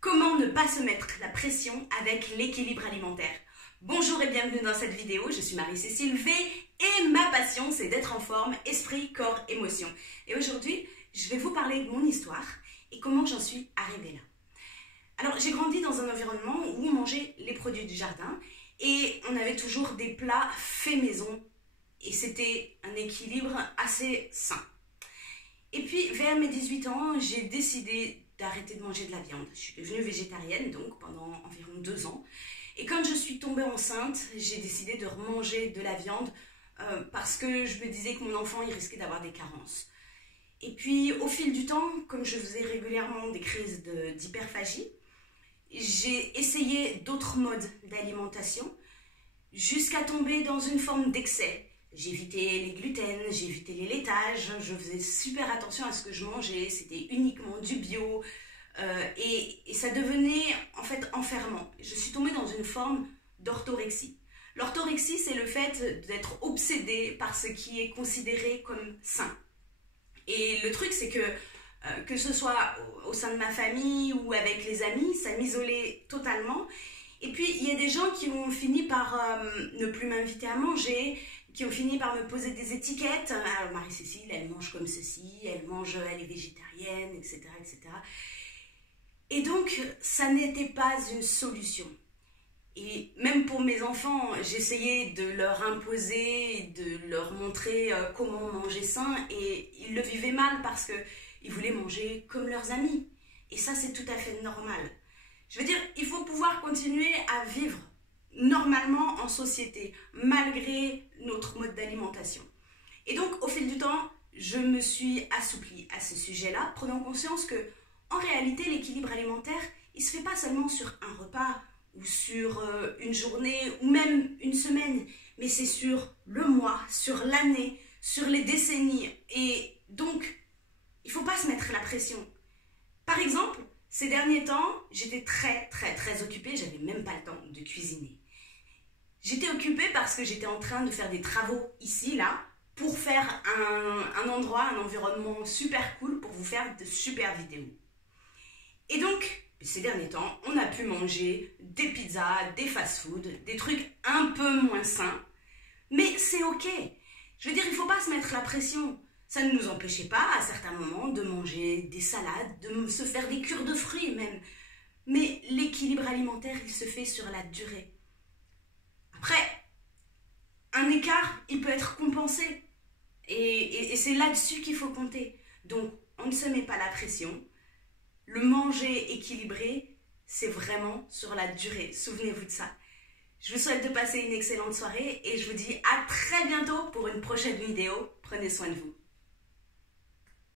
Comment ne pas se mettre la pression avec l'équilibre alimentaire? Bonjour et bienvenue dans cette vidéo, je suis Marie-Cécile V et ma passion c'est d'être en forme, esprit, corps, émotion. Et aujourd'hui, je vais vous parler de mon histoire et comment j'en suis arrivée là. Alors j'ai grandi dans un environnement où on mangeait les produits du jardin et on avait toujours des plats faits maison et c'était un équilibre assez sain. Et puis vers mes 18 ans, j'ai décidé d'arrêter de manger de la viande. Je suis devenue végétarienne donc pendant environ 2 ans. Et quand je suis tombée enceinte, j'ai décidé de remanger de la viande parce que je me disais que mon enfant il risquait d'avoir des carences. Et puis au fil du temps, comme je faisais régulièrement des crises d'hyperphagie, j'ai essayé d'autres modes d'alimentation jusqu'à tomber dans une forme d'excès. J'évitais les gluten, j'évitais les laitages, je faisais super attention à ce que je mangeais, c'était uniquement du bio et ça devenait en fait enfermant. Je suis tombée dans une forme d'orthorexie. L'orthorexie, c'est le fait d'être obsédée par ce qui est considéré comme sain. Et le truc, c'est que ce soit au sein de ma famille ou avec les amis, ça m'isolait totalement. Et puis, il y a des gens qui ont fini par ne plus m'inviter à manger, qui ont fini par me poser des étiquettes. Alors, Marie-Cécile, elle mange comme ceci, elle est végétarienne, etc., etc. Et donc, ça n'était pas une solution. Et même pour mes enfants, j'essayais de leur imposer, de leur montrer comment manger sain, et ils le vivaient mal parce qu'ils voulaient manger comme leurs amis. Et ça, c'est tout à fait normal. Je veux dire, il faut pouvoir continuer à vivre normalement en société, malgré notre mode d'alimentation. Et donc, au fil du temps, je me suis assouplie à ce sujet-là, prenant conscience que, en réalité, l'équilibre alimentaire, il ne se fait pas seulement sur un repas, ou sur une journée, ou même une semaine, mais c'est sur le mois, sur l'année, sur les décennies. Et donc, il ne faut pas se mettre la pression. Par exemple, ces derniers temps, j'étais très occupée, j'avais même pas le temps de cuisiner. J'étais occupée parce que j'étais en train de faire des travaux ici, là, pour faire un endroit, un environnement super cool pour vous faire de super vidéos. Et donc, ces derniers temps, on a pu manger des pizzas, des fast-food, des trucs un peu moins sains, mais c'est ok. Je veux dire, il ne faut pas se mettre la pression. Ça ne nous empêchait pas, à certains moments, de manger des salades, de se faire des cures de fruits même. Mais l'équilibre alimentaire, il se fait sur la durée. Après, un écart, il peut être compensé. Et c'est là-dessus qu'il faut compter. Donc, on ne se met pas la pression. Le manger équilibré, c'est vraiment sur la durée. Souvenez-vous de ça. Je vous souhaite de passer une excellente soirée et je vous dis à très bientôt pour une prochaine vidéo. Prenez soin de vous.